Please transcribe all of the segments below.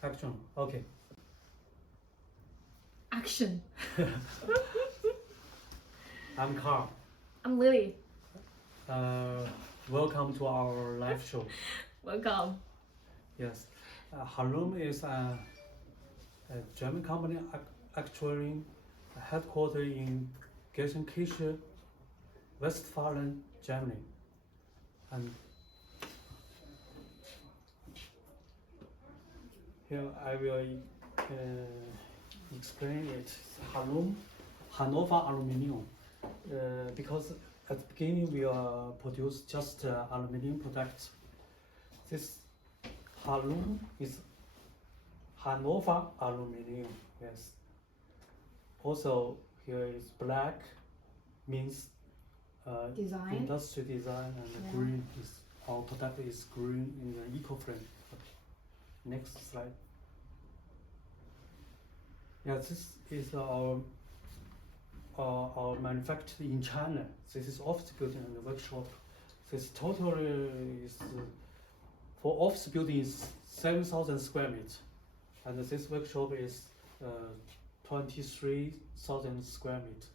Action. Okay. Action. I'm Karl. I'm Lily. Welcome to our live show. Welcome. Yes. Halum is a German company actually headquartered in Gelsenkirchen, Westphalen, Germany. And here I will explain it. Halum, Hannover Aluminium. Because at the beginning we produce just aluminium products. This Halum is Hannover Aluminium. Yes. Also here is black means Design. industry design, and green is our product is green in the eco-friendly. Next slide. Yeah, this is our manufactured in China. This is office building and workshop. This total is for office building is 7,000 square meters, and this workshop is 23,000 square meters.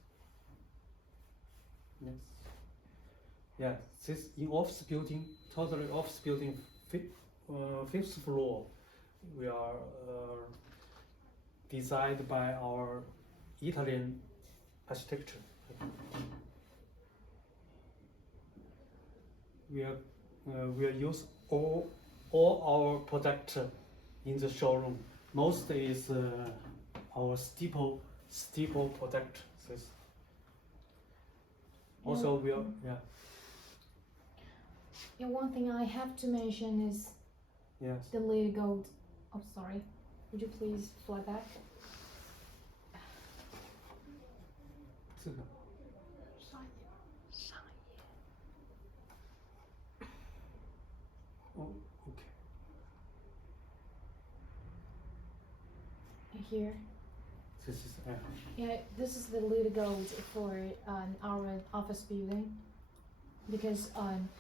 Next. Yeah, this in office building, totally office building, fifth floor. We are designed by our Italian architecture. We use all our product in the showroom. Most is our steeple product. This. Also, we are Yeah, one thing I have to mention is yes. the Lily Gold. Oh, sorry. Would you please fly back? 这个 Oh, okay. Here. This is Yeah, this is the Lily Gold for our office building, because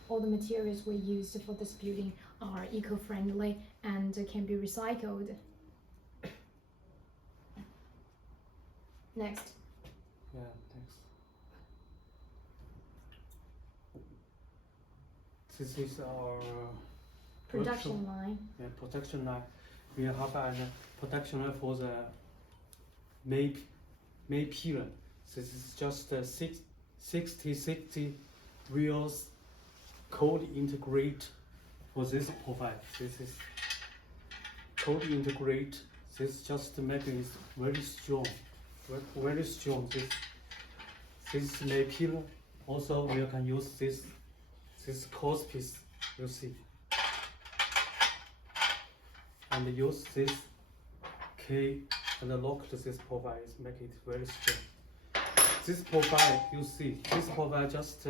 all the materials we used for this building are eco-friendly and can be recycled. Next. yeah. Thanks. This is our Production line. Yeah, production line. We have a production line for the main pillar. This is just 60 wheels code integrate for this profile. This is code integrate. This just make it very strong, very strong. This main pillar. Also, we can use this cross piece. You see. And use this key and lock this profile, make it very strong. This profile, you see, this profile just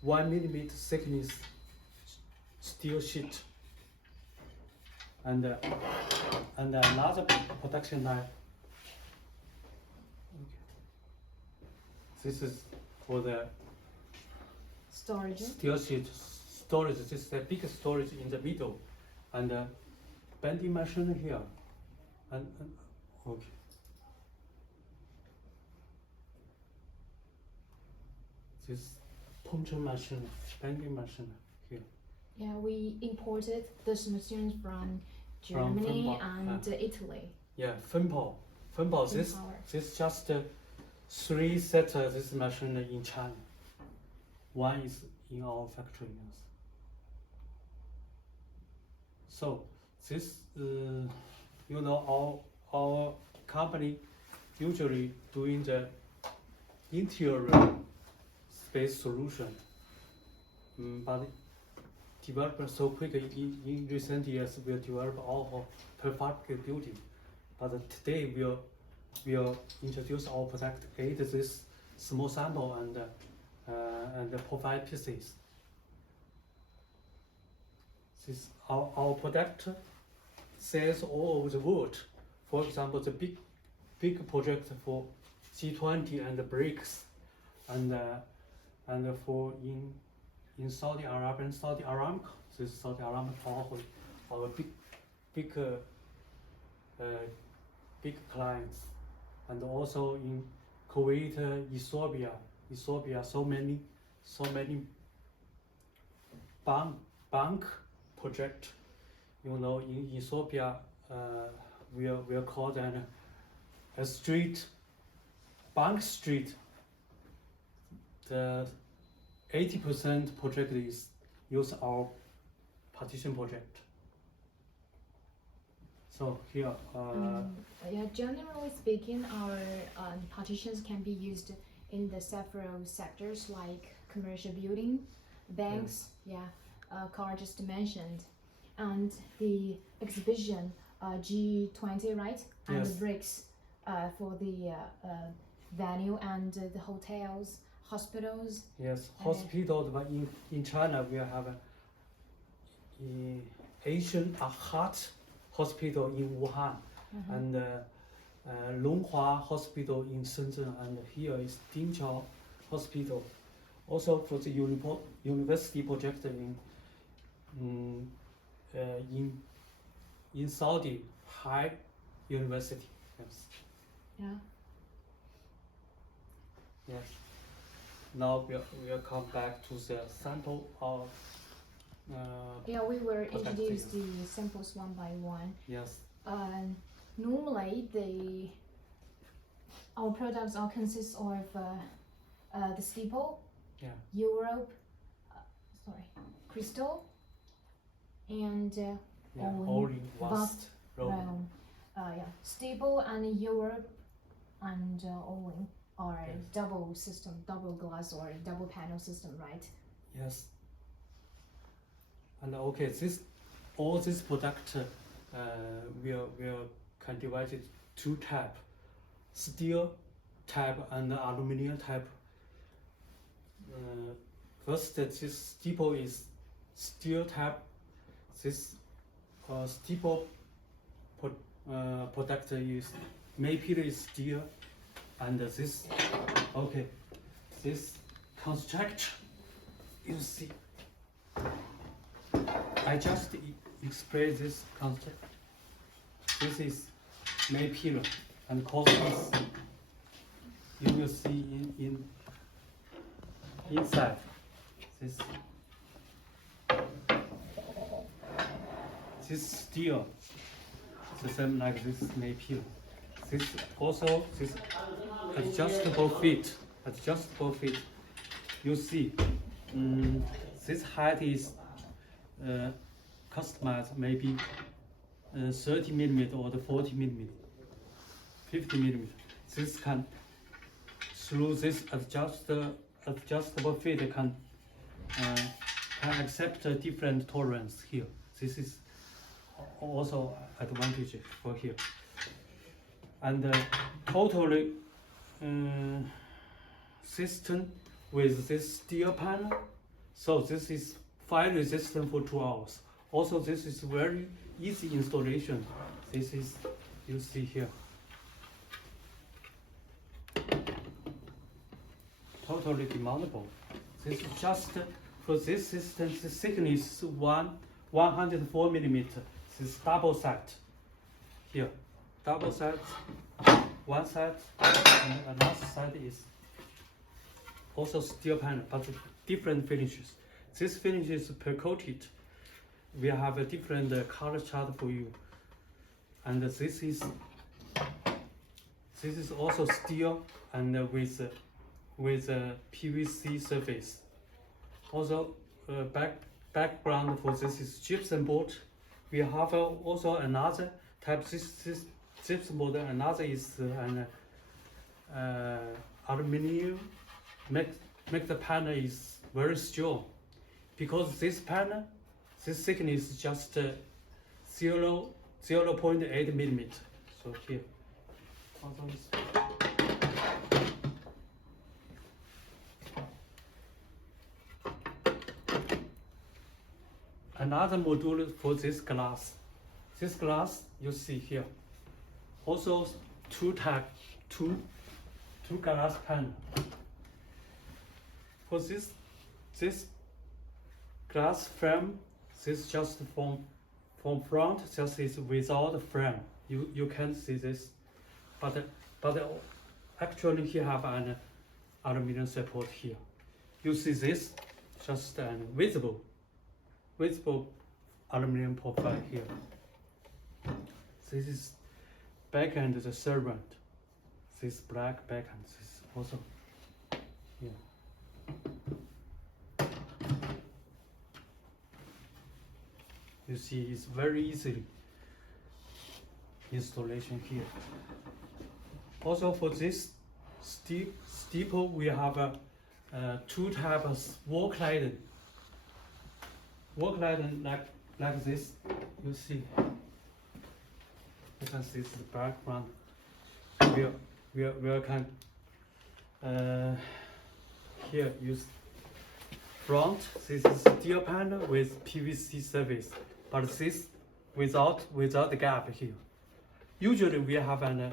1 millimeter thickness steel sheet, and another production line. Okay. This is for the Storage. steel sheet storage. This is the big storage in the middle, and bending machine here, and okay. This puncture machine, bending machine here. Yeah, we imported this machine from Germany and Italy. Yeah, Foldable. This just 3 sets this machine in China. 1 is in our factory. Yes. So this, our company usually doing the interior space solution, but develop so quickly in recent years. We develop our prefabricated building, but today we'll introduce our product, add this small sample and profile pieces. This our product sells all over the world. For example, the big project for G20 and the BRICS, and for in Saudi Arabia, Saudi Aramco. This is Saudi Aramco our big big big clients, and also in Kuwait, Ethiopia, so many bank project. You know, in Ethiopia, we are called a street, bank street. The 80% project is use our partition project. So here, yeah, generally speaking, our partitions can be used in the several sectors like commercial building, banks, Carl just mentioned, and the exhibition G20, right? And Yes. the bricks for the venue and the hotels, hospitals. yes, hospital. But in China, we have a Asian Heart Hospital in Wuhan, and Longhua Hospital in Shenzhen, and here is Dingqiao Hospital. Also for the university project in Saudi High University. Yes. Yeah. Yes. Now we'll come back to the sample of. Yeah, we will Product introduce details. the samples one by one. Yes. Normally, our products all consist of the steeple, Europe, crystal, and Only vast room. steeple and Europe and Owen are double system, double glass or double panel system, right? Yes. And okay, all this product we can divide it two type, steel type and aluminum type. First, this steeple is steel type. This steeple product is main pillar is steel, and this construct, you see. I just explain this concept. This is main pillar, and cost is you will see in inside this steel, the same like this main pillar. This also this adjustable feet. You see, this height is customized maybe 30 millimeter or the 40 millimeter, 50 millimeter. This can through this adjustable feet can accept a different tolerance here. This is also advantage for here. And totally system with this steel panel. So this is fire resistant for 2 hours. Also, this is very easy installation. This is, you see here. Totally demountable. This is just for this system. The thickness is 104 millimeter. This is double side. Here, double side. One side and another side is also steel panel, but different finishes. This finish is per coated. We have a different color chart for you, and this is also steel and with a PVC surface. Also, background for this is gypsum board. We have also another type. This gypsum board. Another is an aluminium. Make the panel is very strong, because this panel, this thickness is just 0.8 millimeter. So here, another module for this glass. This glass you see here. Also two glass panel. For this glass frame, this just from from front, just is without the frame. You can see this, but actually he have an aluminum support here. You see this, just an visible aluminum profile here. This is back end the servant. This black back end is also here. You see, it's very easily installation here. Also for this steeple, we have two types wall cladding. Wall cladding like this. You see, you can see the background. We can here use front. This is steel panel with PVC surface, but this without the gap here. Usually we have an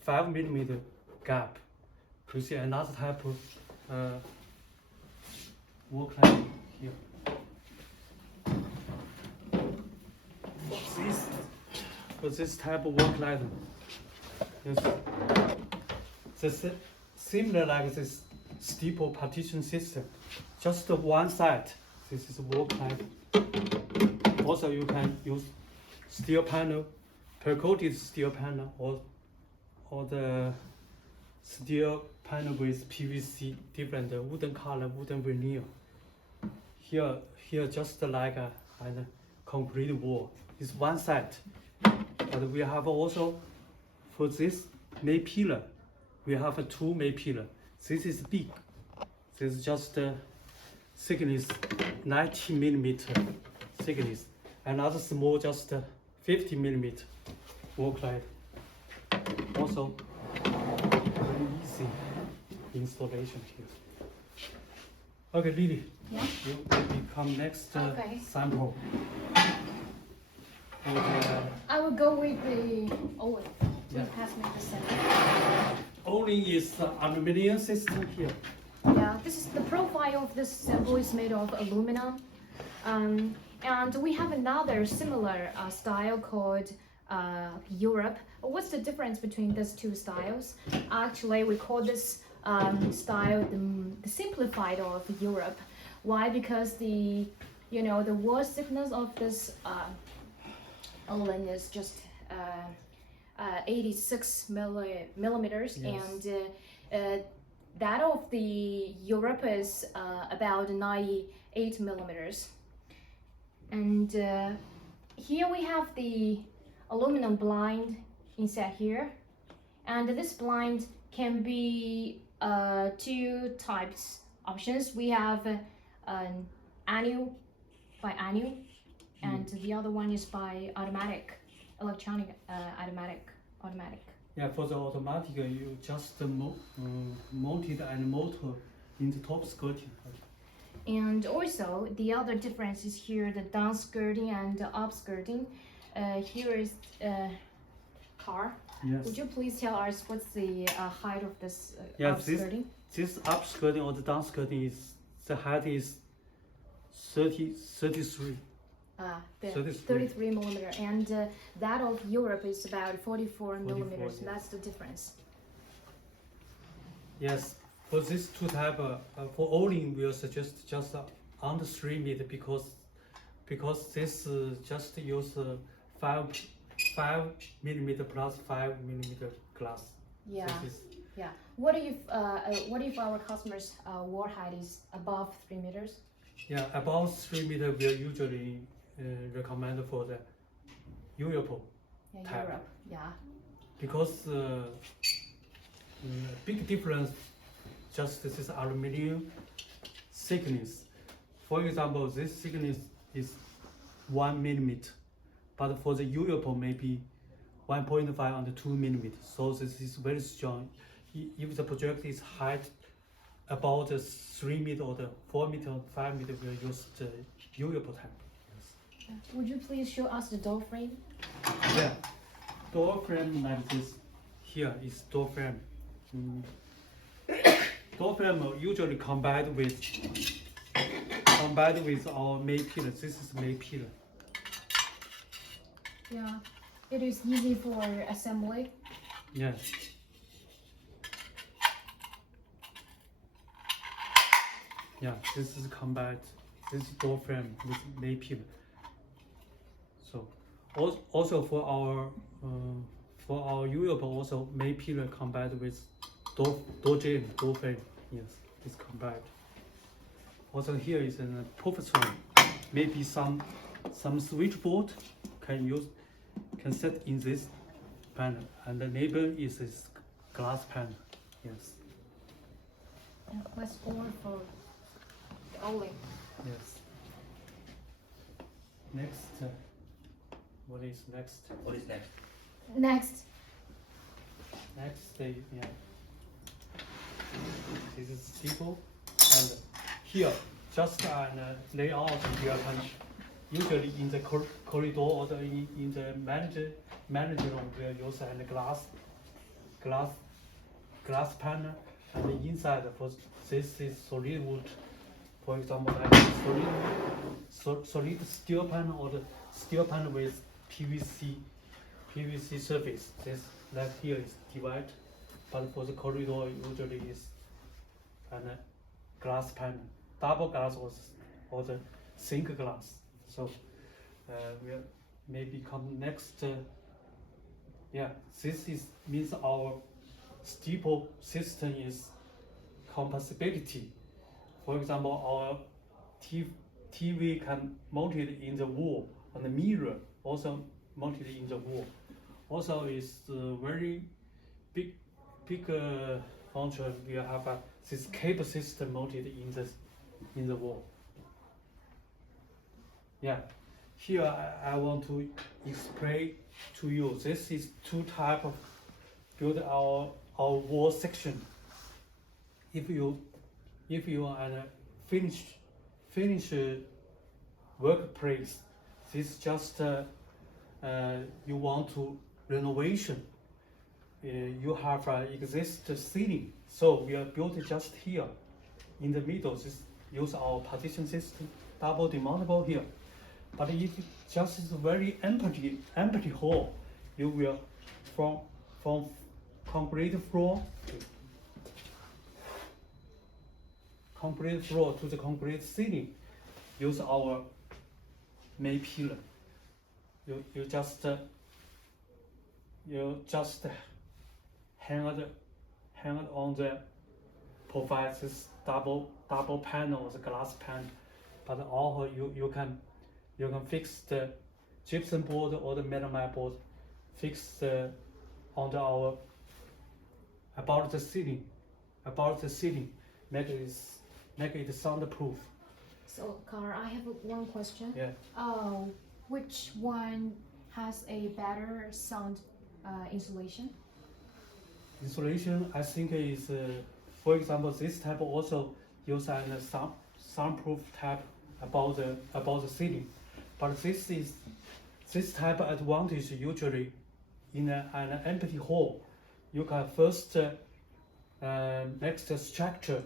5 mm gap. You see another type of wall cladding here. For this type of wall cladding, this similar like this steeple partition system. Just one side. This is wall cladding. Also, you can use steel panel, per-coated steel panel, or the steel panel with PVC, different wooden color, wooden veneer. Here just like a concrete wall. It's one side, but we have also for this main pillar. We have two main pillar. This is big. This is just thickness 90 mm thickness. Another small, just 50 mm wall clad. Also very easy installation here. Okay, Lily. Yeah. You maybe come next Okay. sample. And, I will go with the Owen. Please Yeah. pass me the center. only is the aluminum system here. Yeah, this is the profile of this sample is made of aluminum. And we have another similar style called Europe. What's the difference between these two styles? Actually, we call this style the simplified of Europe. Why? Because the wall thickness of this Olin is just 86 millimeters, Yes. and that of the Europe is about 98 millimeters. And here we have the aluminum blind inside here, and this blind can be two types options. We have an annual by annual, and the other one is by automatic, electronic automatic. Yeah, for the automatic, you just mounted and motor in the top skirting. And also the other difference is here the down skirting and the up skirting. Here is car. Yes. Would you please tell us what's the height of this Yeah, up skirting? This up skirting or the down skirting is the height is 33. 33 millimeter, and that of Europe is about 44 millimeters. Yes. That's the difference. Yes, for this two type, for Olin, we'll suggest just under 3 meter because this just use 5 millimeter plus 5 millimeter glass. Yeah. This is, Yeah. What if our customers' wall height is above 3 meters? yeah, about 3 meter we usually recommend for the Europe Yeah, type. Europe. Yeah. Because big difference just this is aluminum thickness. For example, this thickness is 1 millimeter, but for the Europe maybe 1.5 and 2 millimeter. So this is very strong. If the project is height about 3 meter or the 4 meter, 5 meter, we'll use the Europe type. Yes. Would you please show us the door frame? Yeah, door frame like this. Here is door frame. Door frame usually combined with our main pillar. This is main pillar. Yeah, it is easy for assembly. Yes. Yeah, this is combined. This door frame with maple. So, also for our UL, also maple combined with door jamb, door frame. Yes, it's combined. Also here is a purpose room. Maybe some switchboard can set in this panel, and the neighbor is this glass panel. Yes. And let's go for the Ollie. Yes. Next, what is next? What is next? Next. Next, yeah. This is people, and here just an layout. You can usually in the corridor or in the manager room we use a glass panel, and the inside for this is solid wood. For example, like solid steel panel or the steel panel with PVC surface. This like here is divided, but for the corridor usually is a glass panel, double glass or the single glass. So we'll maybe come next. Yeah, this means our steeple system is compatibility. For example, our TV can mount it in the wall, and the mirror also mounted in the wall. Also, is very big function. We have this cable system mounted in the wall. Yeah, here I want to explain to you. This is two type of build our wall section. If you are a finish workplace, this just you want to renovation. You have exist ceiling, so we are built just here in the middle. This use our partition system, double demountable here. But if just is very empty hall, you will from concrete floor to the concrete ceiling, use our main pillar. You just hang it on the provide this double panel, the glass panel, but also you can fix the gypsum board or the melamine board, fix on our about the ceiling, make it soundproof. So, Carl, I have one question. Yeah. Which one has a better sound insulation? Insulation, I think is, for example, this type also use a soundproof type about the ceiling, but this type of advantage usually in an empty hall. You can first make the structure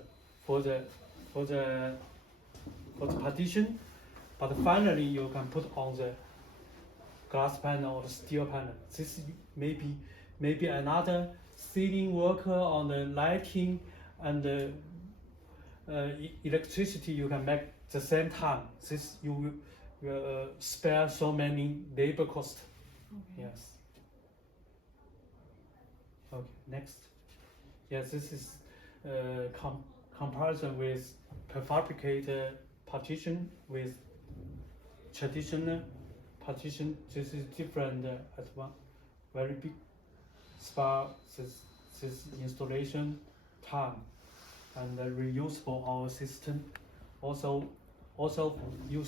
for the partition, but finally you can put on the glass panel or the steel panel. This maybe another ceiling worker on the lighting and the electricity you can make the same time. This you will spare so many labor cost. Okay. Yes. Okay, next. Yes, this is comparison with prefabricated partition with traditional partition. This is different at one very big spare this installation time and reusable our system. Also you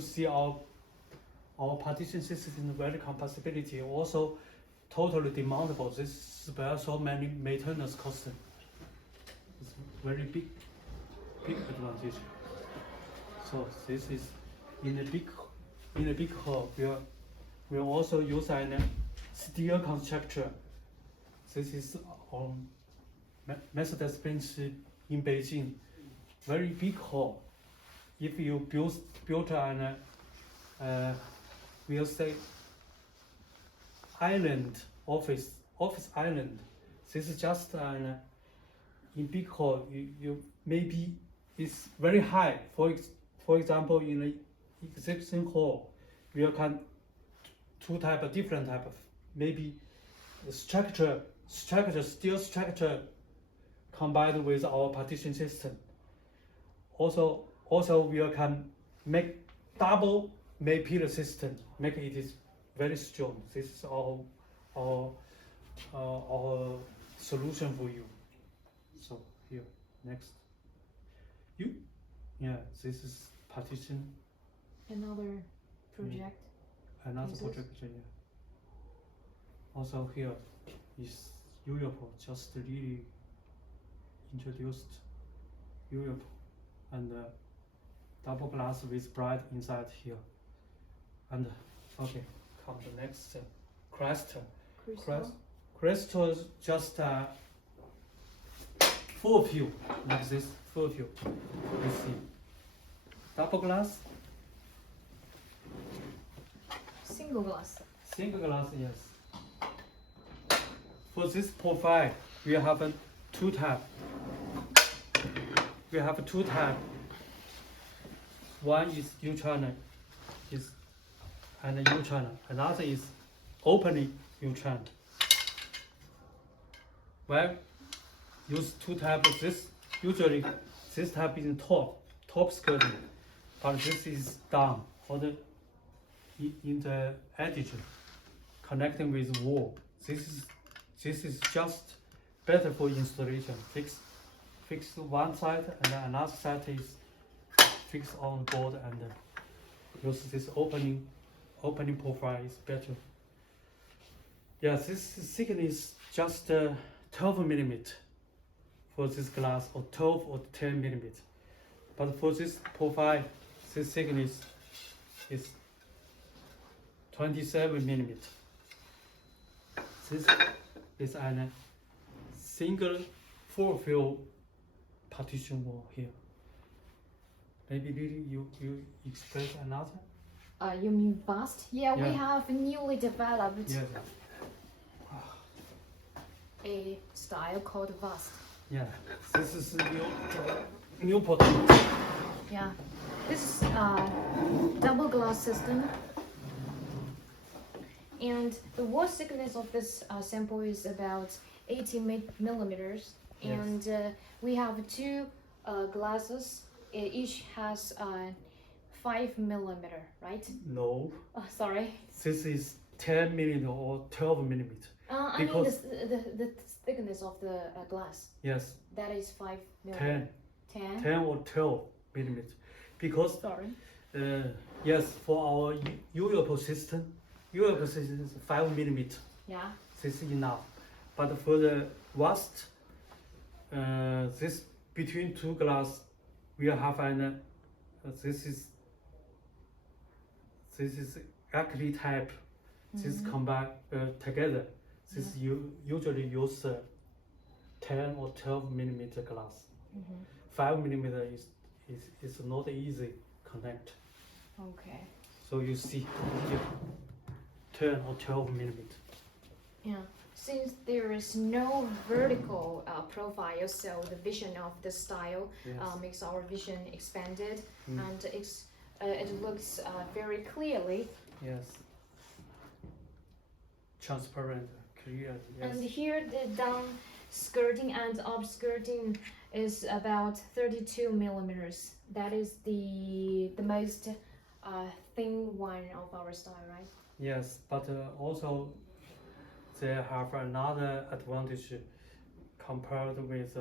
see our partition system very compatibility. Also totally demountable. This spare so many maintenance costs. It's very big advantage. So this is in a big hall. We also use a steel constructor. This is on Mercedes-Benz in Beijing. Very big hall. If you build an we'll say island office island. This is just an in big hall. You maybe it's very high. For example, in the exhibition hall, we can different type of maybe structure steel structure combined with our partition system. Also we can make double main pillar system, make it is very strong. This is our solution for you. So here next, this is partition. Another project. Another Is this? project, yeah. Also here is Europe just really introduced Europe and double glass with bright inside here. And okay, come the next crystal. Crystal is just full view like this, full view. You see, double glass. Single glass. Single glass, yes. For this profile, we have two type. We have two type. One is U-channel, and U-channel. Another is opening U-channel. Well, use two type of this. Usually, this type is top skirting, but this is down or in the edge, connecting with wall. This is just better for installation. Fix one side and then another side is fixed on the board, and use this opening profile is better. Yeah, this thickness just 12 millimeter for this glass, or 12 or 10 millimeter. But for this profile, this thickness is 27 millimeter. This is a single full fill partition wall here. Maybe Lily, you express another? You mean vast? Yeah, we Yeah. have newly developed Yes. a style called vast. Yeah. This is new partition. Yeah, this is a double glass system, and the wall thickness of this sample is about 80 millimeters, Yes. and we have two glasses. Each has 5 millimeter, right? No, Sorry. this is 10 millimeter or 12 millimeter. I mean Because- the thickness of the glass. Yes, That is 5 millimeter. 10 10. or 12 millimeter. Because Sorry. yes, for our Europe system is 5 millimeter. Yeah. This is enough. But for the vast, this between two glass, we have an this is actually type. This combine together. This usually use 10 or 12 millimeter glass. 5 millimeter is not easy connect. Okay. So you see here, 10 or 12 millimeter. Yeah. Since there is no vertical profile, so the vision of the style Yes. makes our vision expanded, Mm. and it looks very clearly. Yes. Transparent, clear. Yes. And here the down skirting and up skirting is about 32 millimeters. That is the most thin one of our style, right? Yes, but also they have another advantage compared with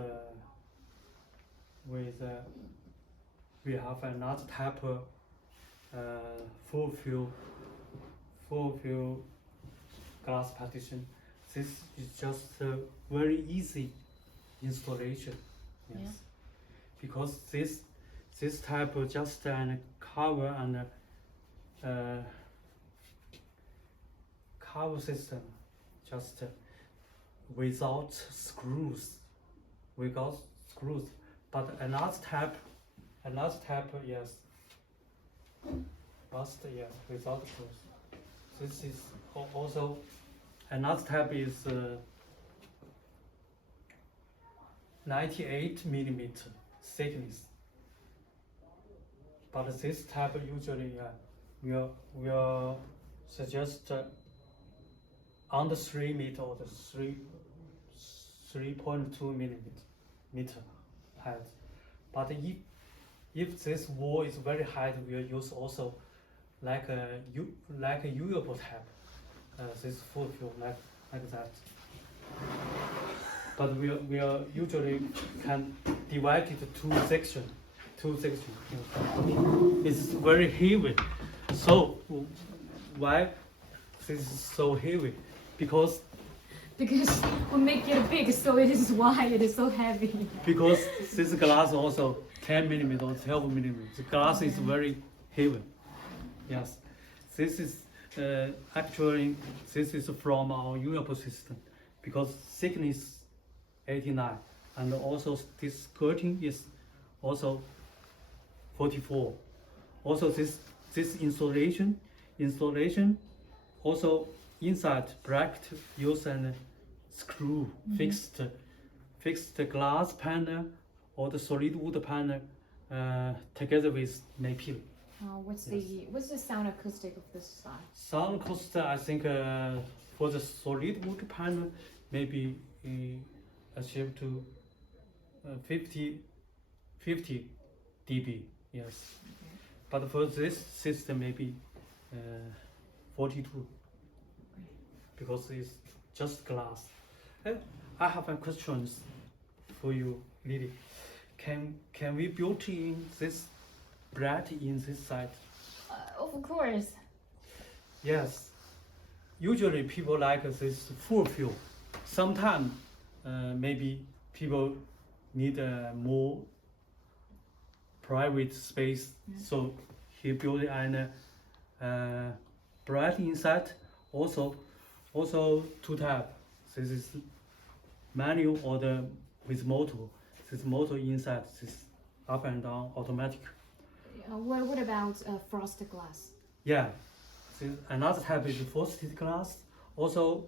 we have another type of full fill glass partition. This is just very easy installation. Yes, Yeah. because this type of just an cover and cover system, just without screws, But another type, yes, must, yeah, without screws. This is also Another type is 98 millimeter thickness. But this type usually will suggest under 3 meter or the 3.2 millimeter height. But if this wall is very high, we'll use also like a usable type. This full fill like that. But we are usually can divide it two sections. It's very heavy. So why this is so heavy? Because we make it big, so it is why it is so heavy. Because this glass also 10 millimeter or 12 millimeter. The glass is very heavy. Yes, this is actually this is from our usable system because thickness 89 and also this skirting is also 44. Also this insulation also inside bracket use an screw fixed glass panel or the solid wood panel together with nail. What's the sound acoustic of this side? Sound acoustic, I think for the solid wood panel maybe achieve to 50 dB. Yes. Okay. But for this system maybe 42 because it's just glass. I have a question for you, Lily. Can we build in this bracket in this side? Of course. Yes. Usually people like this full fill. Sometimes maybe people need more private space, so he built an bracket inside. Also two type. This is manual or the with motor. This motor inside, this up and down automatic. What about frosted glass? Yeah, this, another type is frosted glass. Also,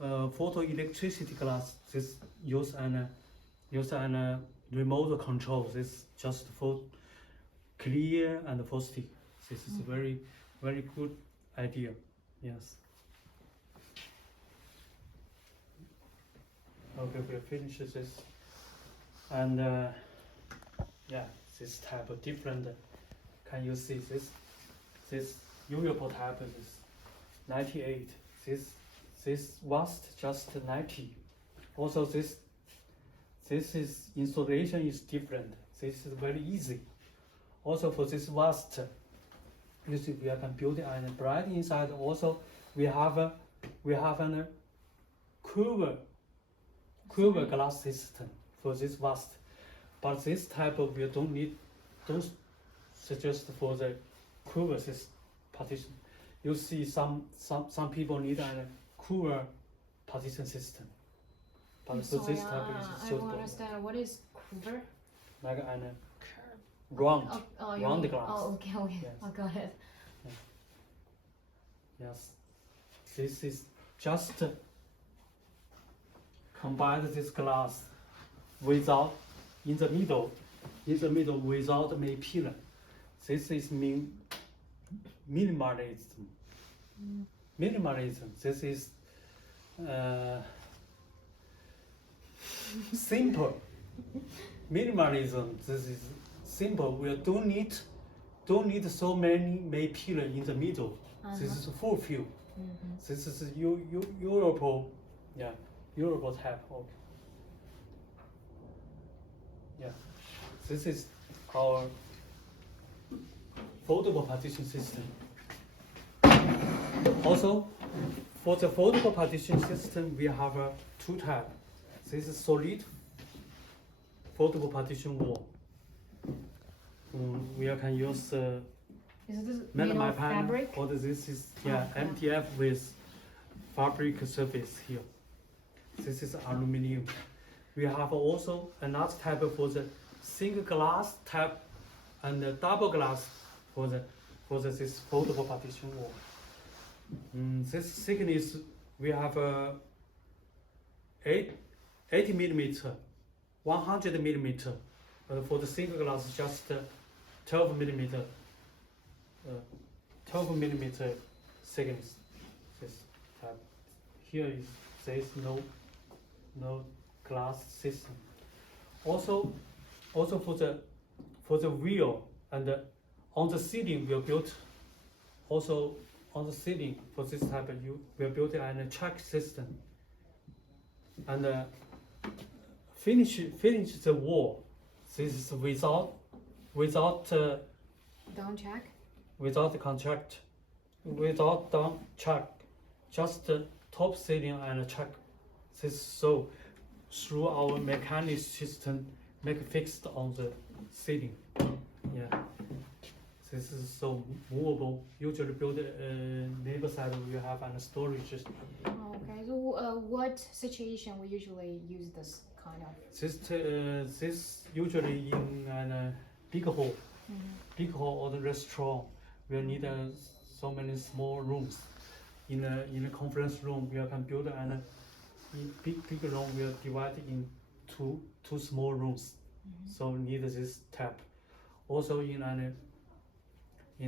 photoelectricity glass. This use an remote control. This just for clear and frosted. This is a very good idea. Yes. Okay, we'll finish this. And yeah, this type of different. Can you see this usable type is 98. This vast just 90. Also this is insulation is different. This is very easy. Also for this vast, you see we can build a bright inside. Also we have a curved glass system for this vast. But this type of we don't suggest for the curved partition. You see some people need a curved partition system. But for this type is I suitable. don't understand. What is curve? Like a round glass. Oh, okay. Yes. Oh, go ahead. Yes. This is just combine this glass without in the middle without main pillar. This is minimalism. Minimalism. This is simple. Minimalism. This is simple. We don't need so many main pillar in the middle. This is full fill. This is Europe. Yeah, Europe type. Okay. Yeah, this is our foldable partition system. Also, for the foldable partition system, we have two types. This is solid foldable partition wall. We can use Is this metal made of panel, fabric? or this is yeah. MDF with fabric surface here. This is aluminum. We have also another type for the single glass type and the double glass for this foldable partition wall. This thickness we have a 80 millimeter, 100 millimeter. For the single glass, just 12 millimeter, 12 millimeter thickness. This type. Here is there is no glass system. Also for the wheel and on the ceiling we built also on the ceiling for this type we built a track system and finish the wall. This is without Down check. without the contract, without down track, just the top ceiling and track. This so through our mechanic system make fixed on the ceiling. Yeah, this is so movable. Usually build neighbor side we have and storage. Okay, so what situation we usually use this kind of? This usually in a big hall. Big hall or the restaurant, we need so many small rooms. In a conference room, we can build and in big room we are divided in two small rooms. So need this type. Also in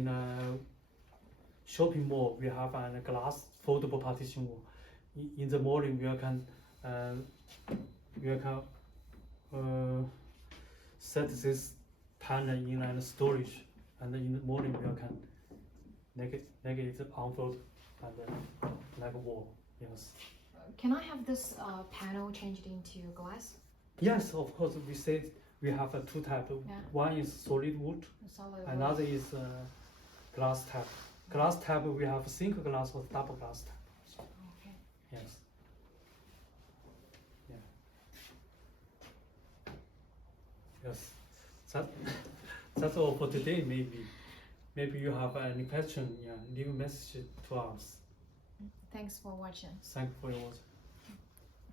a shopping mall, we have a glass foldable partition wall. In the morning, we can set this panel in a storage, and in the morning we can make it unfold and like a wall. Yes. Can I have this panel changed into glass? Yes, of course. We said we have two types. Yeah. One is solid wood, Solid wood. another is glass type. Glass type we have single glass or double glass type. Okay. Yes. Yeah. Yes. That's all for today. Maybe you have any question. Yeah, leave a message to us. Thanks for watching. Thank you for your watching.